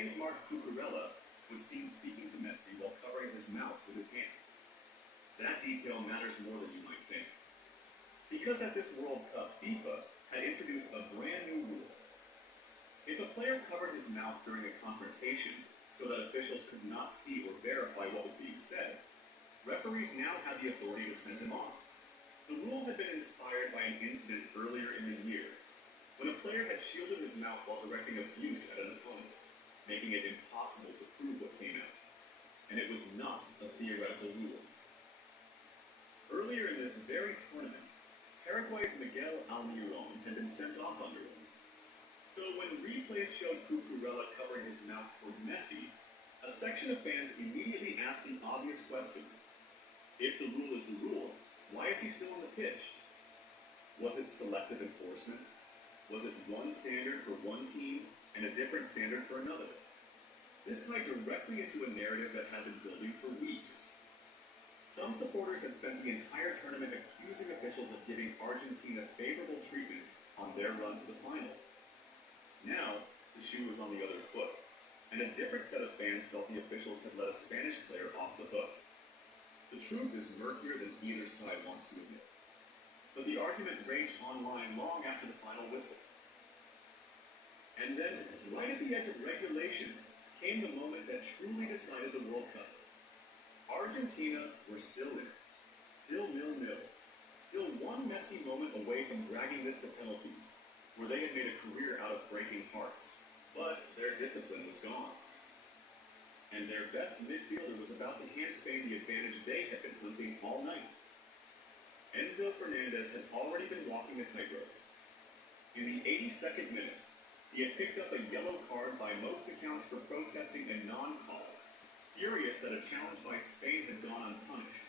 Spain's Marc Cucurella was seen speaking to Messi while covering his mouth with his hand. That detail matters more than you might think. Because at this World Cup, FIFA had introduced a brand new rule. If a player covered his mouth during a confrontation so that officials could not see or verify what was being said, referees now had the authority to send him off. The rule had been inspired by an incident earlier in the year, when a player had shielded his mouth while directing abuse at an opponent, making it impossible to prove what came out. And it was not a theoretical rule. Earlier in this very tournament, Paraguay's Miguel Almiron had been sent off under it. So when replays showed Cucurella covering his mouth toward Messi, a section of fans immediately asked the obvious question: if the rule is the rule, why is he still on the pitch? Was it selective enforcement? Was it one standard for one team and a different standard for another? This tied directly into a narrative that had been building for weeks. Some supporters had spent the entire tournament accusing officials of giving Argentina favorable treatment on their run to the final. Now, the shoe was on the other foot, and a different set of fans felt the officials had let a Spanish player off the hook. The truth is murkier than either side wants to admit. But the argument raged online long after the final whistle. And then, right at the edge of regulation, came the moment that truly decided the World Cup. Argentina were still in it, still 0-0, still one Messi moment away from dragging this to penalties, where they had made a career out of breaking hearts. But their discipline was gone. And their best midfielder was about to hand Spain the advantage they had been hunting all night. Enzo Fernandez had already been walking a tightrope. In the 82nd minute, he had picked up a yellow card by most accounts for protesting a non-call, furious that a challenge by Spain had gone unpunished.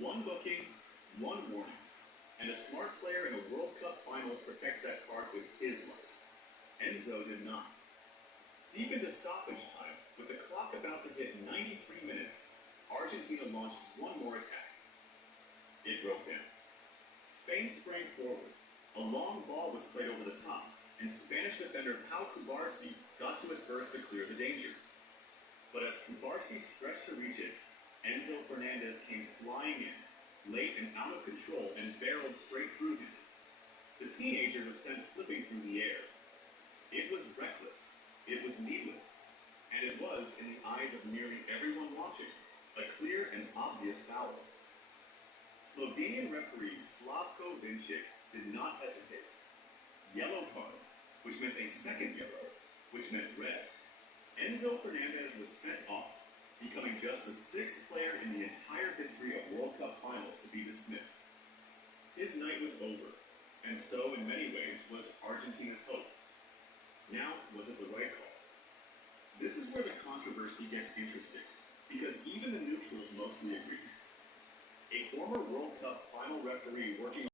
One booking, one warning, and a smart player in a World Cup final protects that card with his life. Enzo did not. Deep into stoppage time, with the clock about to hit 93 minutes, Argentina launched one more attack. It broke down. Spain sprang forward. A long ball was played over the top, and Spanish defender Pau Cubarsí got to it first to clear the danger. But as Cubarsí stretched to reach it, Enzo Fernandez came flying in, late and out of control, and barreled straight through him. The teenager was sent flipping through the air. It was reckless, it was needless, and it was, in the eyes of nearly everyone watching, a clear and obvious foul. Slovenian referee Slavko Vincic did not hesitate. Yellow card, which meant a second yellow, which meant red. Enzo Fernandez was sent off, becoming just the 6th player in the entire history of World Cup finals to be dismissed. His night was over, and so in many ways was Argentina's hope. Now, was it the right call? This is where the controversy gets interesting, because even the neutrals mostly agree. A former World Cup final referee working